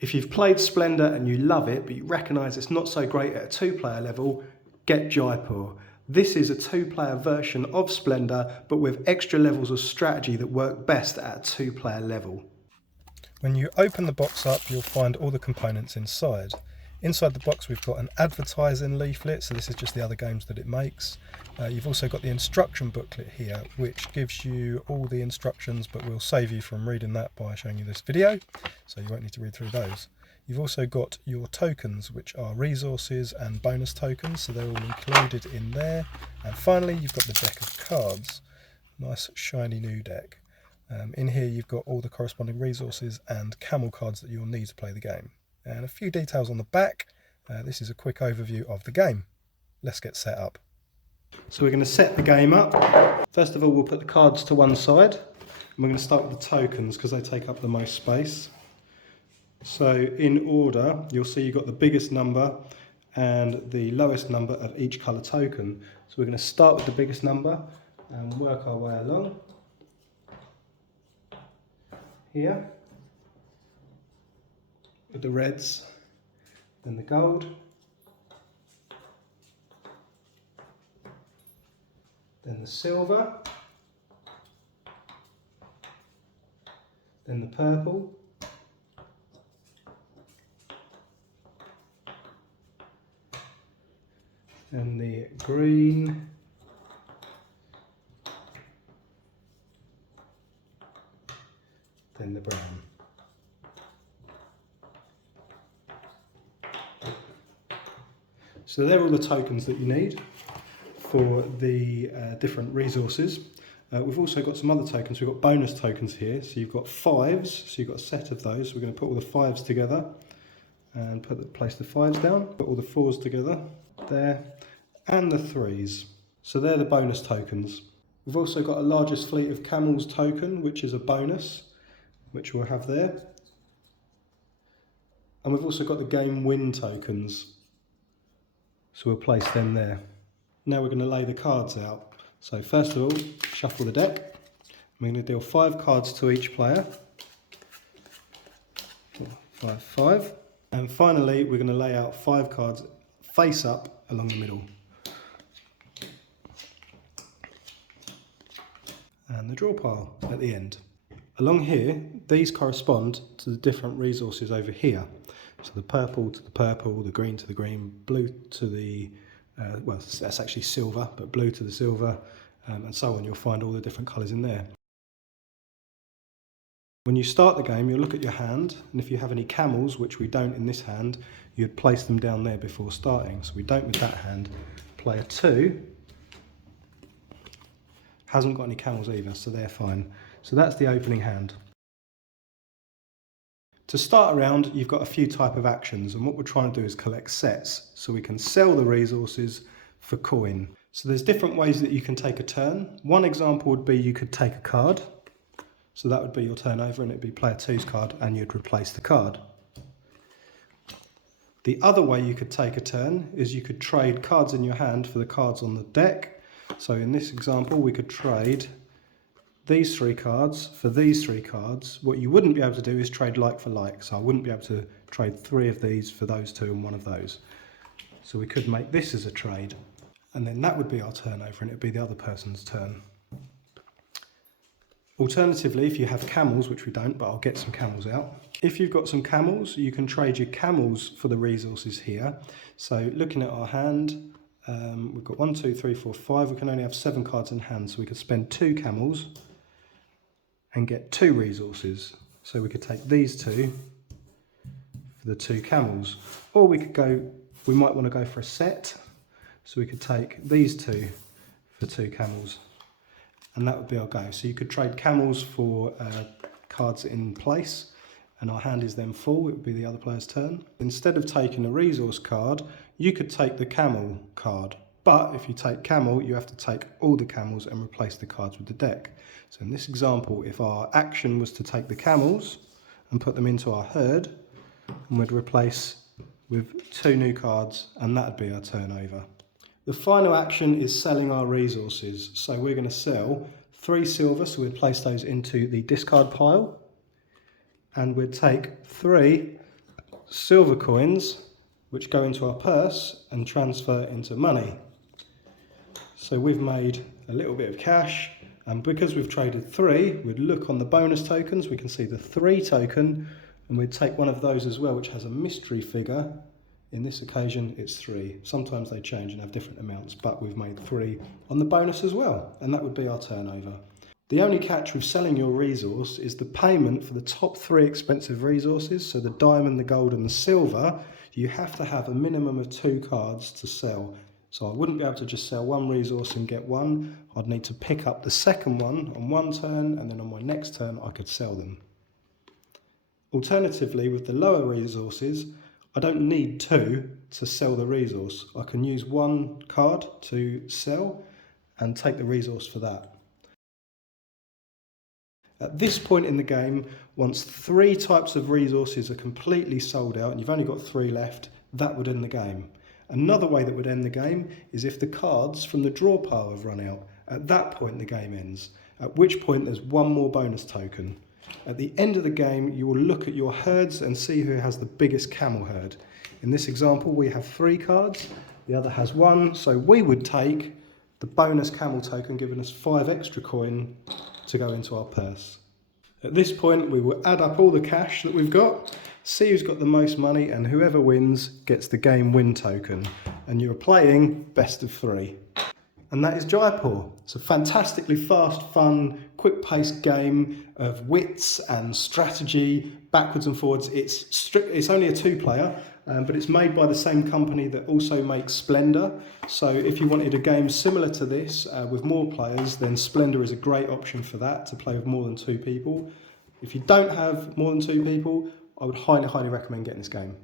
If you've played Splendor and you love it, but you recognise it's not so great at a two-player level, get Jaipur. This is a two-player version of Splendor, but with extra levels of strategy that work best at a two-player level. When you open the box up, you'll find all the components inside. Inside the box we've got an advertising leaflet, so this is just the other games that it makes. You've also got the instruction booklet here, which gives you all the instructions, but we'll save you from reading that by showing you this video, so you won't need to read through those. You've also got your tokens, which are resources and bonus tokens, so they're all included in there. And finally, you've got the deck of cards. Nice shiny new deck. In here you've got all the corresponding resources and camel cards that you'll need to play the game. And a few details on the back. This is a quick overview of the game. Let's get set up. So we're going to set the game up. First of all, we'll put the cards to one side. And we're going to start with the tokens because they take up the most space. So in order, you'll see you've got the biggest number and the lowest number of each colour token. So we're going to start with the biggest number and work our way along. Here, with the reds, then the gold, then the silver, then the purple, then the green, then the brown. So they're all the tokens that you need for the different resources. We've also got some other tokens. We've got bonus tokens here. So you've got fives, so you've got a set of those. We're going to put all the fives together and place the fives down. Put all the fours together there, and the threes. So they're the bonus tokens. We've also got a largest fleet of camels token, which is a bonus, which we'll have there. And we've also got the game win tokens. So we'll place them there. Now we're going to lay the cards out. So first of all, shuffle the deck. We're going to deal 5 cards to each player. 5, 5. And finally, we're going to lay out 5 cards face up along the middle. And the draw pile at the end. Along here, these correspond to the different resources over here. So the purple to the purple, the green to the green, blue to the, well, that's actually silver, but blue to the silver, and so on. You'll find all the different colours in there. When you start the game, you'll look at your hand, and if you have any camels, which we don't in this hand, you'd place them down there before starting. So we don't with that hand. Player 2 hasn't got any camels either, so they're fine. So that's the opening hand. To start a round, you've got a few type of actions, and what we're trying to do is collect sets, so we can sell the resources for coin. So there's different ways that you can take a turn. One example would be you could take a card. So that would be your turnover, and it'd be player 2's card, and you'd replace the card. The other way you could take a turn is you could trade cards in your hand for the cards on the deck. So in this example, we could trade these 3 cards for these 3 cards. What you wouldn't be able to do is trade like for like. So I wouldn't be able to trade 3 of these for those 2 and 1 of those. So we could make this as a trade, and then that would be our turnover, and it'd be the other person's turn. Alternatively, if you have camels, which we don't, but I'll get some camels out. If you've got some camels, you can trade your camels for the resources here. So looking at our hand, we've got 1, 2, 3, 4, 5. We can only have 7 cards in hand, so we could spend 2 camels and get 2 resources. So we could take these 2 for the 2 camels. Or we could go, we might want to go for a set. So we could take these 2 for 2 camels. And that would be our go. So you could trade camels for cards in place, and our hand is then full. It would be the other player's turn. Instead of taking a resource card, you could take the camel card. But if you take camel, you have to take all the camels and replace the cards with the deck. So in this example, if our action was to take the camels and put them into our herd, and we'd replace with 2 new cards, and that would be our turnover. The final action is selling our resources. So we're going to sell 3 silver, so we'd place those into the discard pile. And we'd take 3 silver coins, which go into our purse and transfer into money. So we've made a little bit of cash, and because we've traded 3, we'd look on the bonus tokens, we can see the 3 token, and we'd take one of those as well, which has a mystery figure. In this occasion, it's 3. Sometimes they change and have different amounts, but we've made 3 on the bonus as well, and that would be our turnover. The only catch with selling your resource is the payment for the top 3 expensive resources, so the diamond, the gold and the silver. You have to have a minimum of 2 cards to sell. So I wouldn't be able to just sell one resource and get one. I'd need to pick up the second one on one turn, and then on my next turn I could sell them. Alternatively, with the lower resources, I don't need 2 to sell the resource. I can use 1 card to sell and take the resource for that. At this point in the game, once 3 types of resources are completely sold out and you've only got 3 left, that would end the game. Another way that would end the game is if the cards from the draw pile have run out. At that point the game ends, at which point there's 1 more bonus token. At the end of the game you will look at your herds and see who has the biggest camel herd. In this example we have 3 cards, the other has 1, so we would take the bonus camel token, giving us 5 extra coin to go into our purse. At this point we will add up all the cash that we've got, see who's got the most money, and whoever wins gets the game win token. And you're playing best of 3. And that is Jaipur. It's a fantastically fast, fun, quick-paced game of wits and strategy, backwards and forwards. It's only a 2-player, but it's made by the same company that also makes Splendor. So if you wanted a game similar to this with more players, then Splendor is a great option for that, to play with more than 2 people. If you don't have more than 2 people, I would highly recommend getting this game.